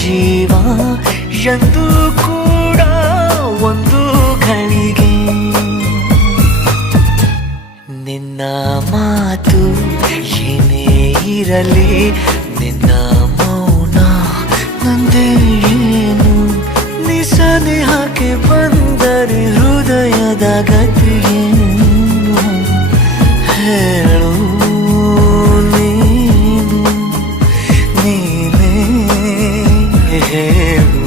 ಜೀವ, ಎಂದು ಕೂಡ ಒಂದು ಗಳಿಗೆ ನಿನ್ನ ಮಾತು ಏನೇ ಇರಲಿ, ನಿನ್ನ ಮೌನ ನಂದೇ ಏನು? ನಿಸನೆ ಹಾಕಿ ಬಂದರೆ ಹೃದಯದ ಗತಿಯೇನು him.